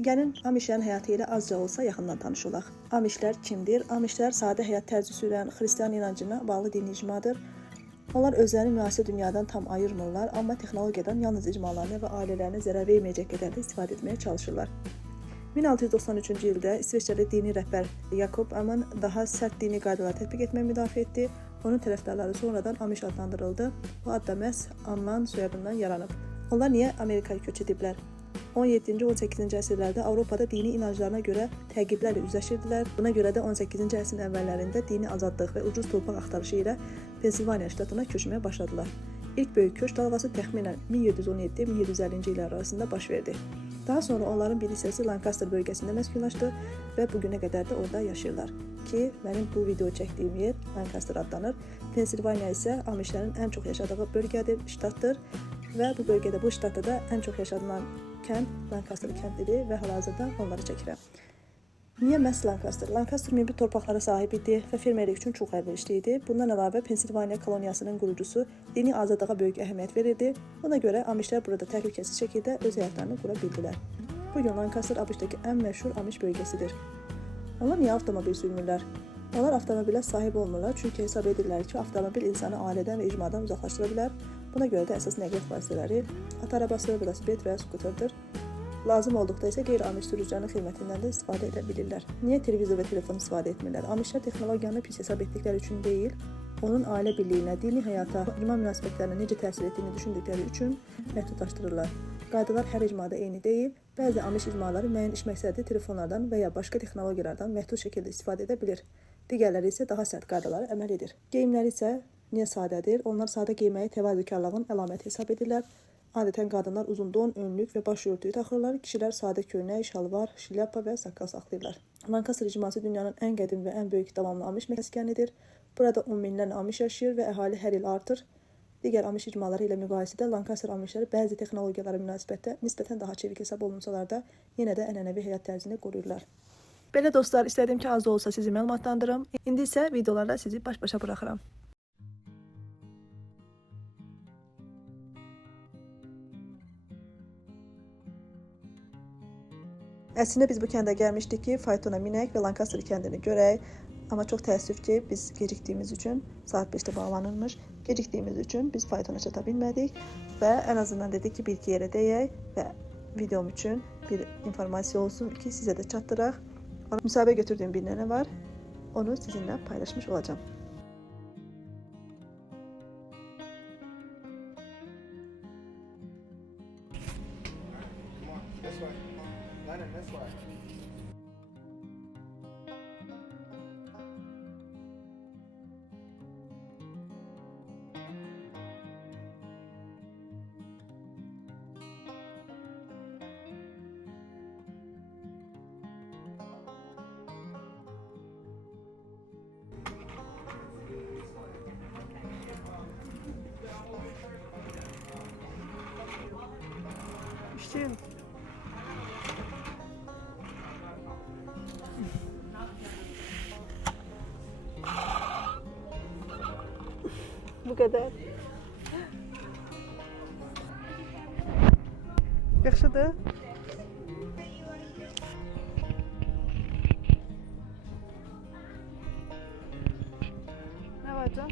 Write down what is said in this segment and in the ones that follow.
Gəlin Amişlərin həyatı ilə azca olsa yaxından tanış olaq. Amişlər kimdir? Amişlər sadə həyat tərzi sürən xristian inancına bağlı dini icmadır. Onlar özlərini müasir dünyadan tam ayırmırlar, amma texnologiyadan yalnız icmalarına və ailələrinə zərər verməyəcək qədər də istifadə etməyə çalışırlar. 1693-cü ildə İsveçrəli dini rəhbər Jakob Amman daha sərt dini qaydalar tətbiq etməyi müdafiə etdi. Onun tərəfdarları sonradan Amiş adlandırıldı. Bu ad da məhz Amman soyadından yaranıb. Onlar niyə Amerikaya köç ediblər? 17-ci, 18-ci əsrlərdə Avropada dini inanclarına görə təqiblərlə üzləşirdilər. Buna görə də 18-ci əsrin əvvəllərində dini azadlıq və ucuz torpaq axtarışı ilə Pensilvaniya ştatına köçməyə başladılar. İlk böyük köç dalğası təxminən 1717-1750-ci illər arasında baş verdi. Daha sonra onların bir hissəsi Lancaster bölgəsində məskunlaşdı və bugünə qədər də orada yaşayırlar. Ki, mənim bu video çəkdiyim yer Lancaster adlanır. Pensilvaniya isə Amişlərin ən çox yaşadığı bölgədir, ştatdır və bu bölgədə, bu ştatda da ən çox yaşadılan kənd Lancaster kəndidir və hal-hazırda onları çəkirəm. Niyə məhz Lancaster? Lancaster mülki torpaqlara sahib idi və fermerlik üçün çox əlverişli idi. Bundan əlavə Pensilvaniya koloniyasının qurucusu dini azadlığa böyük əhəmiyyət verirdi. Buna görə Amişlər burada təhlükəsiz şəkildə öz həyatlarını qura bildilər. Bu gün Lancaster ABŞ-dakı ən məşhur Amiş bölgəsidir. Onlar niyə avtomobil sürmürlər? Onlar avtomobilə sahib olmurlar, çünki hesab edirlər ki, avtomobil insanı ailədən və icmadan uzaqlaşdıra bilər. Buna görə də əsas nəqliyyat vasitələri at arabası, velosiped və skuterdir. Lazım olduqda isə qeyri-Amiş sürücülərin xidmətindən də istifadə edə bilirlər. Niyə televizor və telefon istifadə etmirlər? Amişlər texnologiyanı pis hesab etdikləri üçün deyil, onun ailə birliyinə, dini həyata, icma münasibətlərinə necə təsir etdiyini düşündükləri üçün məhdudlaşdırırlar. Qaydalar hər icmada eyni deyil, bəzi Amiş icmaları müəyyən iş məqsədi telefonlardan və ya başqa texnologiyalardan məhdud şəkildə istifadə edə bilir. Digərləri isə daha sərt qaydalara əməl edir. Geyimləri isə niyə sadədir? Onlar sadə geyməyi təvazökarlığın əlaməti hesab edirlər. Adətən qadınlar uzun don, önlük və baş örtüyü taxırlar. Kişilər sadə köynək, şalvar, şlyapa və saqqal saxlayırlar. Lancaster icması dünyanın ən qədim və ən böyük davamlı Amiş məskənidir. Burada 10 minlərlə Amiş yaşayır və əhali hər il artır. Digər Amiş icmaları ilə müqayisədə Lancaster Amişləri bəzi texnologiyalara münasibətdə nisbətən daha çevik hesab olunsalar da, yenə də ənənəvi həyat tərzini qoruyurlar. Belə dostlar, istədim ki, az da olsa sizi məlumatlandırım. İndi isə videolarla sizi baş-başa buraxıram. Əslində biz bu kəndə gəlmişdik ki, faytona minək və Lancaster kəndini görək. Amma çox təəssüf ki, biz gecikdiyimiz üçün, saat 5-də bağlanılmış, gecikdiyimiz üçün biz faytona çata bilmədik və ən azından dedik ki, bir-iki yerə deyək və videom üçün bir informasiya olsun ki, sizə də çatdıraq. Müsahibə götürdüyüm bir nənə var, onu sizinlə paylaşmış olacağım. İşte bu kadar. Yaxşıdır. Ne var can?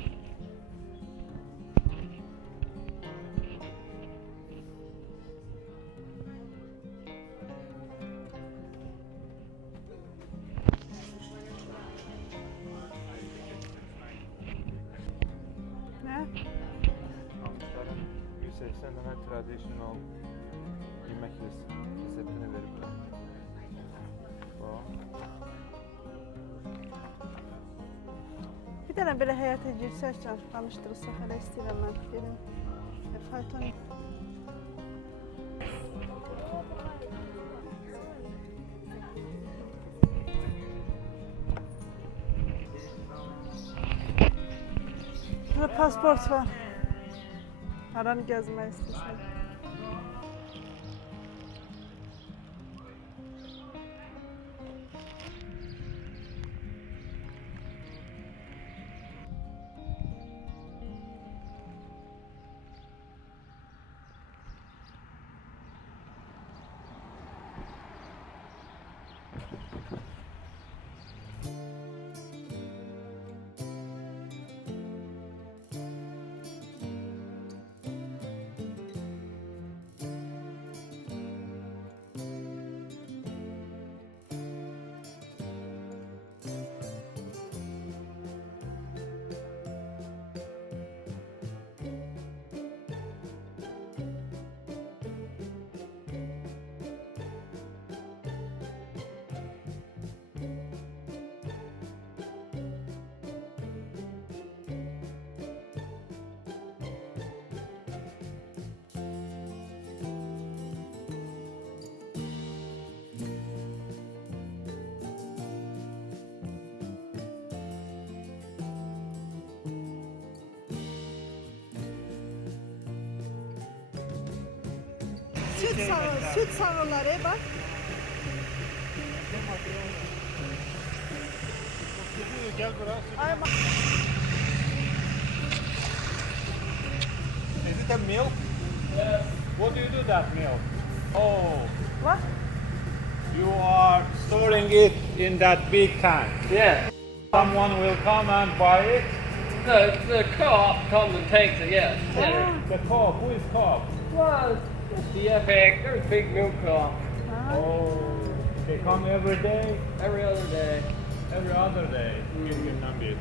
Amışların 180 dənə traditional yemək reseptini veriblər. Bir dənə belə həyata girsəkcən, danışdırırsaq hələ istəyirəm mən. Gedim, fayton. Burada pasport var. Haranı gəzmək istəyirsən. Süt sağırları bak. Gel buraya. Ay, Is it a milk? Yes. What do you do that milk? Oh, bak. you are storing it in that big tank. Yeah. Someone will come and buy it. The co-op comes and takes it, yes. Yeah. The co-op, who is co-op? Well, it's the FX, there's a big milk co-op Oh, they come every day, every other day. every other day. Bilgimden bir.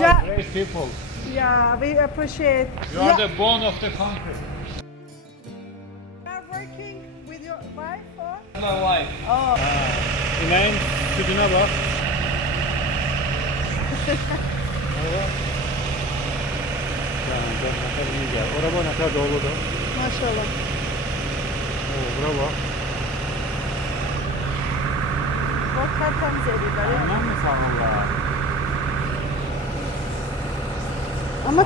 Yeah. Great people. Yeah, we appreciate. You are the bone of the country. You are working with your wife or? My wife. Oh, İneğin sütüne bak. Yani çok ne kadar iyi gel. Araba ne kadar dolu da. maşallah. Oo, bura bak. Bak tertemiz eliler. Ya. Ondan mı sağlar? Ama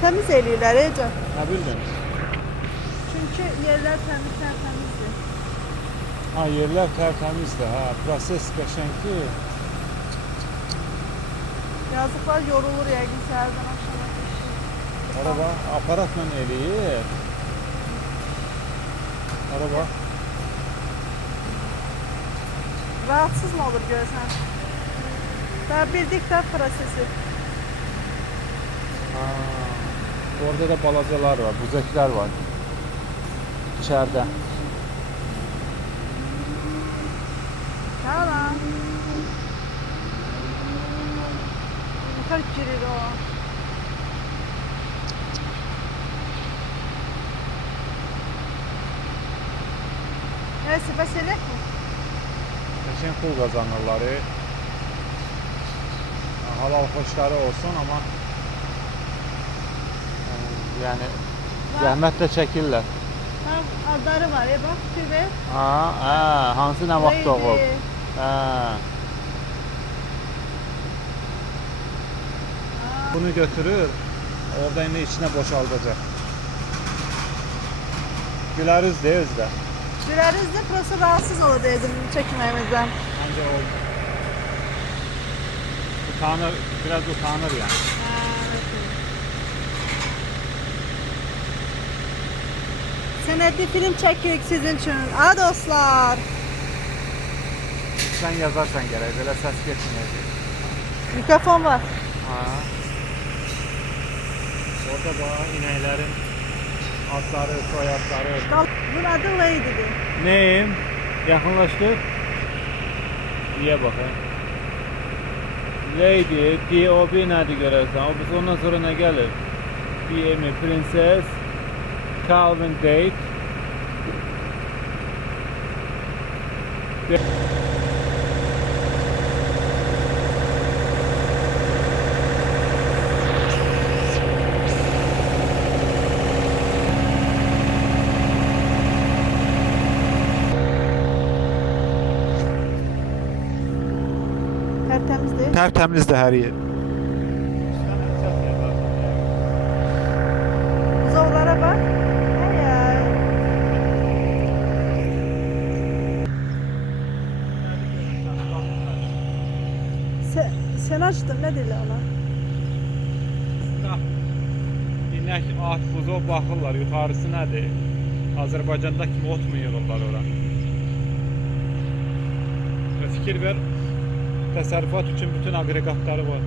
temiz eliler Ece. Ne bildin? Çünkü yerler tertemizdir. Ha yerler tertemiz de ha. Proses qəşəngdir. Yazıklar yorulur yəqin səhərdən akşama keçir. Araba aparatla eləyir. Araba. Rahatsız mı olur görsən? Daha bildikdə prosesi. Ha. Orada da balacalar var, buzəklər var. İçərdə. Tamam. Ne kadar girir o. Neyse mesele mi? Qəşəng pul qazanırlar. Halal xoşları olsun amma yəni zəhmət də çəkirlər. Ha, adları var ya bak tüve. Ha, hansı nə vaxt doğub? Ha. Bunu götürür, orada indi içine boşaldacaq. Gülərüz de özdə. Güleriz de burası rahatsız olur dedim çekmemizden. Ancaq o utanır, biraz utanır yani. Senetli film çekiyoruz sizin için. Ha dostlar. Sən yazarsan gərək, belə səs getməyəcək. Mikrofon var. Ha. Orada bax inəklərin adları, soyadları. Bunun adı Lady'dir. Neyim? Yaxınlaşdır. Niyə baxın? Lady, D.O.B. nədir görərsən? O biz ondan sonra nə gəlir? D.M. Princess, Calvin Date. Tertemiz değil. Tərtəmizdir hər yer. Buzovlara bak. Hey ya. Sen açtın ne dili ona? İnək, at, buzov baxırlar, yuxarısı nədir? Azərbaycanda kimi ot mu yığırlar ora? fikir ver. Təsərrüfat üçün bütün aqreqatları var.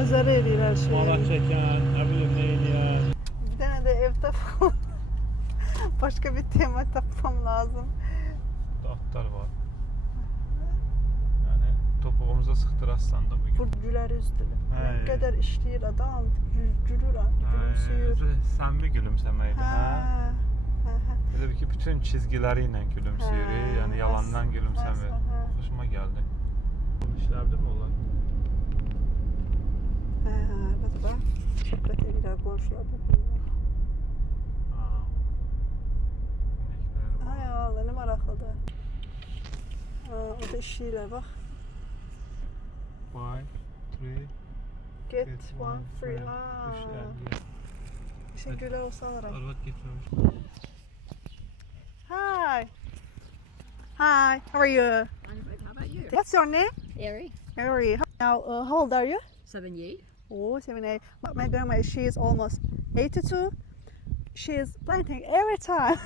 Özəli eləyir hər şeyi. Mala çəkən, nə bilim nə eləyən. Bir tane de ev tapmam. Başka bir tema tapmam lazım. Atlar var. Yəni topuğumuza sıxdırarsan da bu gün. Bu gülər üzdür. Hə. Ne kadar işləyir adam, gülür, gülümsüyür. Səmimi gülümsəməkdir, hə? Hə. Elə bir ki, bütün çizgiləri ilə gülümsəyir, Hə, yəni yalandan bəs, gülümsəmir. hə. Xoşuma gəldi. İşlərdir mi onlar? Bax, söhbət edirlər qonşular bir-birinə. Aa. İnəklər var. Ay Allah, nə maraqlıdır. Orada işləyirlər, bax. Buy 3 Get one free. Ha. İşin gülər olsa alaram. Arvad getməmiş. Hi. Hi, how are you? I'm good. How about you? What's your name? Harry. Harry. Now, how old are you? 78. Oh, 78. My grandma, she is almost 82. She is planting every time.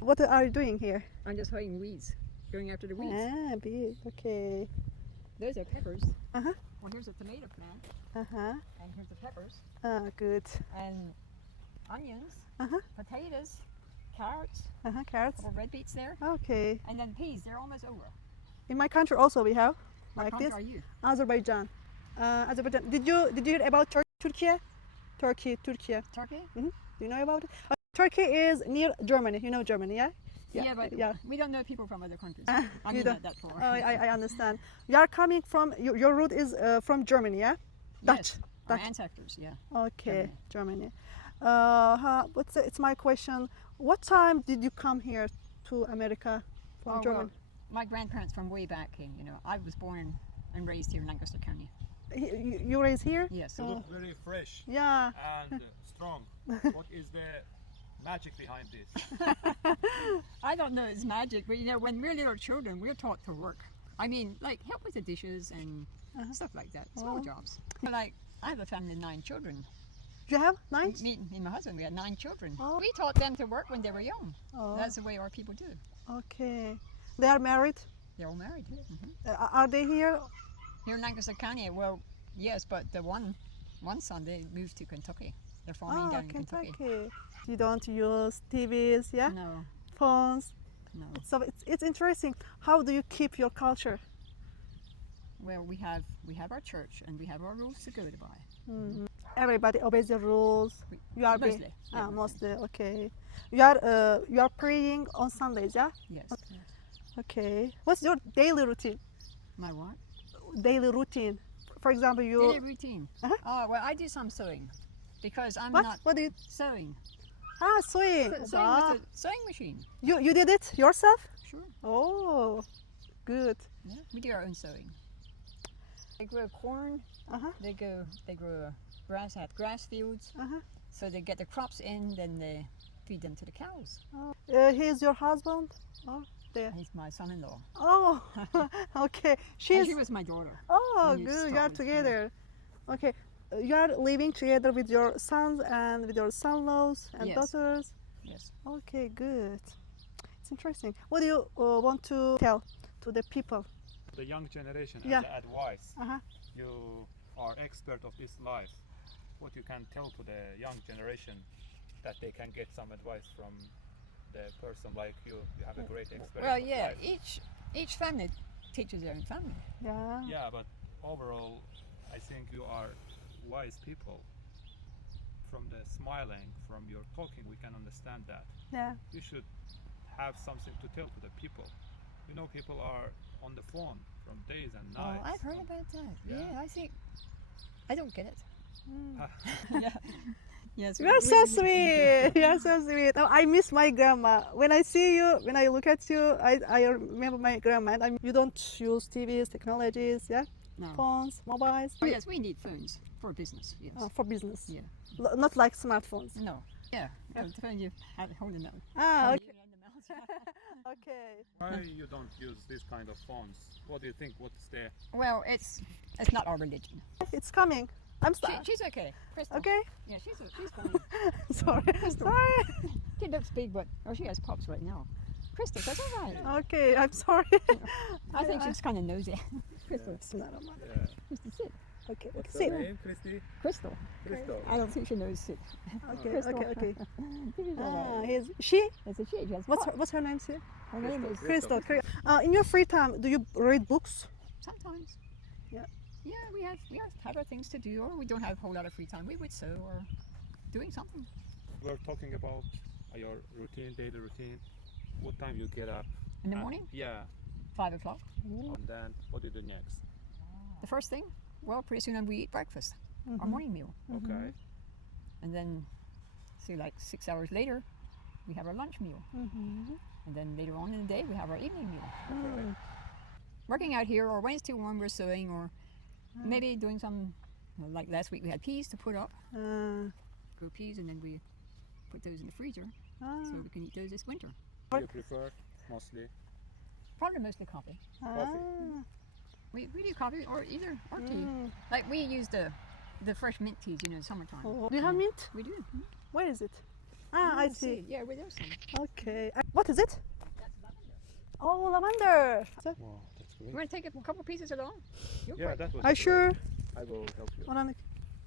What are you doing here? I'm just hoeing weeds. Going after the weeds. Ah, big. Okay. Those are peppers. Uh-huh. Well, here's a tomato plant. Uh-huh. And here's the peppers. Ah, good. And onions. Uh-huh. Potatoes. Carrots. Uh-huh. Carrots. Couple red beets there. Okay. And then peas. They're almost over. In my country also we have What like country this. are you? Azerbaijan. Azerbaijan. Did you hear about Turkey? Turkey. Turkey? Do you know about it? Turkey is near Germany. You know Germany, yeah? But yeah. we don't know people from other countries. Ah, I you mean don't- that far. I understand. You are coming from your route is from Germany, yeah? Dutch. Yes. Our Dutch. ancestors, yeah. Okay, Germany. It's my question. What time did you come here to America from Oh, Germany? well, my grandparents from way back came, you know. I was born and raised here in Lancaster County. You raised here? Yes. Oh. Very fresh Yeah. and strong. What is the magic behind this? I don't know it's magic, but you know, when we're little children, we're taught to work. I mean, like help with the dishes and stuff like that, small jobs. Like, I have a family of 9 children. You have 9? Me and my husband, we had 9 children. Oh. We taught them to work when they were young. Oh, That's the way our people do. okay. They are married? They're all married. Yeah. Are they here? Here in Lancaster County, well, yes, but the one son, they moved to Kentucky. They're farming down in Kentucky. Kentucky. You don't use TVs, yeah? No, Phones. no. So it's interesting. How do you keep your culture? Well, we have our church and we have our rules to go by. Everybody obeys the rules. You are Mostly, yeah, mostly okay. You are praying on Sundays, yeah? Yes. yes. Okay. What's your daily routine? My what? Daily routine. For example, you Daily routine. Uh-huh. Oh, well, I do some sewing because I'm what? not What do you? sewing. Sewing. Sewing Ah, with the sewing machine. you did it yourself? Sure. Oh, good. Yeah, we do our own sewing. They grow corn. Uh-huh. They grow grass at grass fields. Uh-huh. So they get the crops in, then they feed them to the cows. He's your husband? Oh, there. He's my son-in-law. Oh, okay. And She's. she was my daughter. Oh, when you good. You start are with, together. Okay. You are living together with your sons and with your son-in-laws and Yes. daughters. Yes. Okay, good. It's interesting. What do you want to tell to the people? The young generation Yeah. as advice. Uh-huh. You are expert of this life. What you can tell to the young generation that they can get some advice from the person like you. You have a great experience. Well, of yeah. life. Each family teaches their own family. Yeah. Yeah, but overall, I think you are wise people. From the smiling, from your talking, we can understand that. Yeah. You should have something to tell to the people. You know, people are on the phone from days and Oh, nights. I've heard about that. Yeah. Yeah, I think I don't get it. Mm. Yeah. Yes. You are so sweet. You are so sweet. Oh, I miss my grandma. When I see you, when I look at you, I remember my grandma. And you don't use TVs, technologies, yeah? No. Phones, mobiles. Oh, yes, we need phones for business. Yes. For business. Yeah. Not like smartphones. No. Yeah. The phone you have holding them. Ah, okay. Holding it in the mouth. Okay. Why you don't use this kind of phones? What do you think? What's the Well, it's not our religion. It's coming. I'm sorry. She's okay. Crystal. Okay. Yeah, she's fine. Sorry. Sorry. She looks big, but she has pups right now. Crystal, that's all right. Okay, I'm sorry. I think she's kind of nosy. Crystal, Yeah. Crystal, sit. Okay, What's sit. her name, Christy? Crystal. Crystal. I don't think she knows sit. Okay, Crystal. okay. She's all right. She? It's a she. Yes. What's her name? Sir? Her name is Crystal. In your free time, do you read books? sometimes. Yeah. Yeah, we have other things to do, or we don't have a whole lot of free time. We would sew or doing something. We're talking about your routine, daily routine. What time you get up? In the morning, Yeah. 5 o'clock. And then what do you do next? The first thing, well, pretty soon we eat breakfast, our morning meal, Okay. and then, say like 6 hours later, we have our lunch meal, and then later on in the day we have our evening meal. Okay. Working out here, or when it's too warm, we're sewing, or maybe doing some. Like last week, we had peas to put up, grow peas, and then we put those in the freezer so we can eat those this winter. Do you prefer mostly Probably mostly coffee. coffee? We do coffee or either or tea. Like we use the fresh mint teas, you know, in summertime. Do you have mint? We do. Where is it? I see. Yeah, with those some. Okay. What is it? That's lavender. Oh, lavender. Wow, that's great. You want to take a couple pieces along? You're Yeah, quick. that was. Are you sure? I will help you.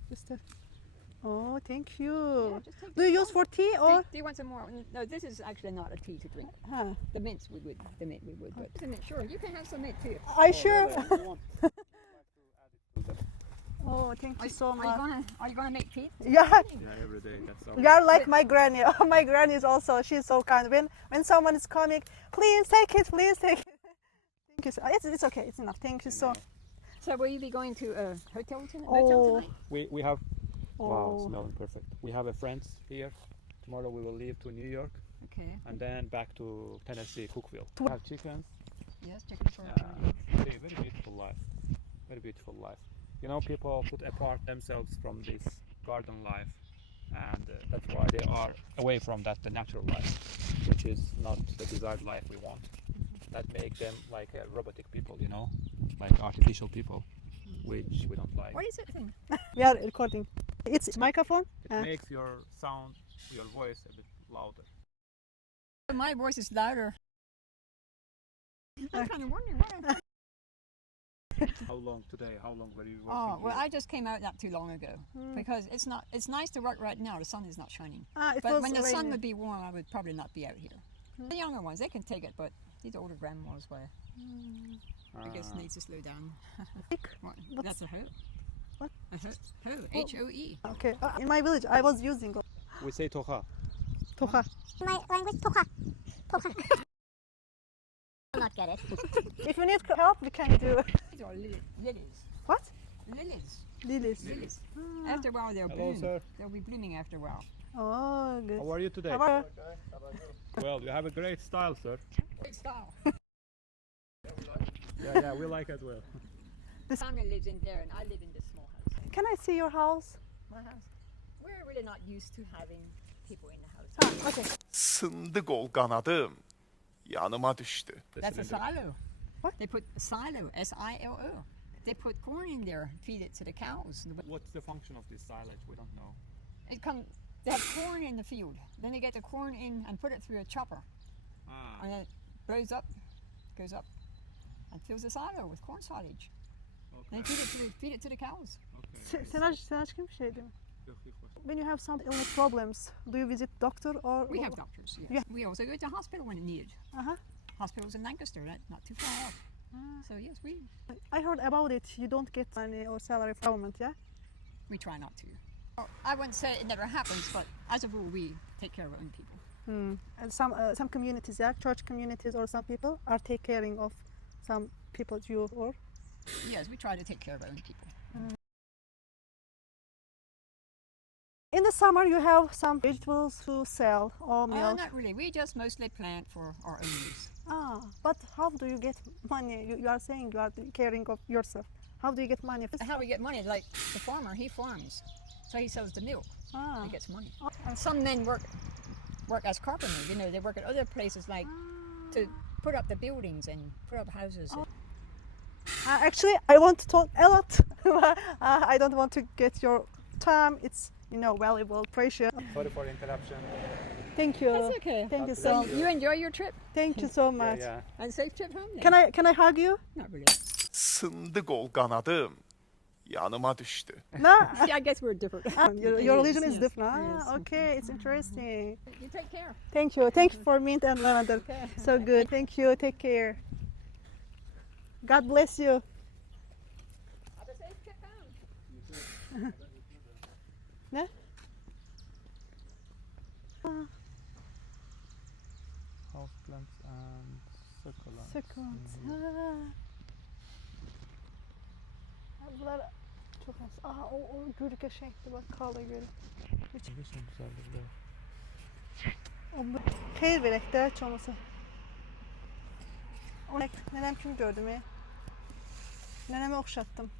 Just oh, thank you. Yeah, just take Do you this use one. for tea Do, or? do you want some more? No, this is actually not a tea to drink. Huh. The mints we would. The mint we would. But the mint, sure, you can have some mint too. Are you sure? Really? You want- I'd like to add it to the- Oh, thank you so much. Are you gonna make tea? Yeah, Yeah, every day. That's all. you are like my granny. My granny is also, she's so kind. When someone is coming, please take it, please take it. Thank you. It's okay. It's enough. Thank you so. So will you be going to a hotel tonight? Oh. We have. Wow, Oh. smelling perfect. We have a friends here. Tomorrow we will leave to New York Okay. and then back to Tennessee, Cookville. We have chickens. Yes, chicken for Very, very beautiful life. Very beautiful life. You know, people put apart themselves from this garden life, and that's why they are away from that the natural life, which is not the desired life we want. That make them like robotic people, you know, like artificial people, which we don't like. What is it thing? We are recording. It's microphone. It makes your sound, your voice a bit louder. My voice is louder. I'm kind of wondering why. How long today? How long were you working? Oh well, here? I just came out not too long ago because it's not. It's nice to work right now. The sun is not shining. It But was when the sun raining. would be warm, I would probably not be out here. The younger ones, they can take it, but these older grandmas, where I guess Ah. needs to slow down. What? What's- That's a hoe. What? A hoe. Hoe. H-O-E. Okay. In my village, I was using We say toha. toha. My language, toka. Toka. I'll not get it. If you need help, we can do. These are lilies. What? Lilies. Lilies. Lilies. After a while, they'll Hello, bloom. sir. They'll be blooming after a while. Oh, good. How are you today? How are Well, you have a great style, sir. Big style. Yeah, we like as well. Family lives in there, and I live in this small house. Can I see your house? My house. We're really not used to having people in the house. Okay. Sındık ol kanadım, yanıma düştü. That's a silo. What? They put a silo, S-I-L-O. They put corn in there, feed it to the cows. What's the function of this silage? We don't know. It come. They have corn in the field. Then they get the corn in and put it through a chopper, Ah, and then it blows up, goes up, and fills the silo with corn silage. Then okay. feed it to the cows. Okay. Sen aşkım bir şey değil mi? Yok, yok, yok. When you have some illness problems, do you visit doctor or? We have doctors. Yes. Yeah. We also go to hospital when needed. Uh-huh. Hospitals in Lancaster, not too far off. So yes, I heard about it. You don't get money or salary from government, yeah? we try not to. I wouldn't say it never happens, but as a rule, we take care of our own people. And some communities, yeah, church communities or some people are take caring of some people, you or. Yes, we try to take care of our own people. In the summer, you have some vegetables to sell or milk. Not really. We just mostly plant for our own use. But how do you get money? You are saying you are caring of yourself. How do you get money? How we get money? Like the farmer, he farms, so he sells the milk. Ah. He gets money. And some men work as carpenters. You know, they work at other places like to put up the buildings and put up houses. Actually, I want to talk a lot. I don't want to get your time. It's valuable, precious. Sorry for interruption. Thank you. That's okay. Thank you so So much. you enjoy your trip Thank you so Yeah, much. yeah. and safe trip home. Then. Can I hug you? Not really. Sındı kol kanadım. Yanıma düştü. No. Yeah, I guess we're different. Your religion is Yes, different. yes. Ah, okay, it's interesting. You take care. Thank you. Thank you for meet and another. Okay. So good. Thank you. Take care. God bless you. Have a safe trip home. Ne? Houseplants and succulents. Succulents. Bunlar çok az. Aa, o gül qəşəngdir. Bak, kala gül. Ne güzeldir bu. Xeyir verək də, heç olmasa. Nənəm kimi gördüm, Nənəmə oxşatdım.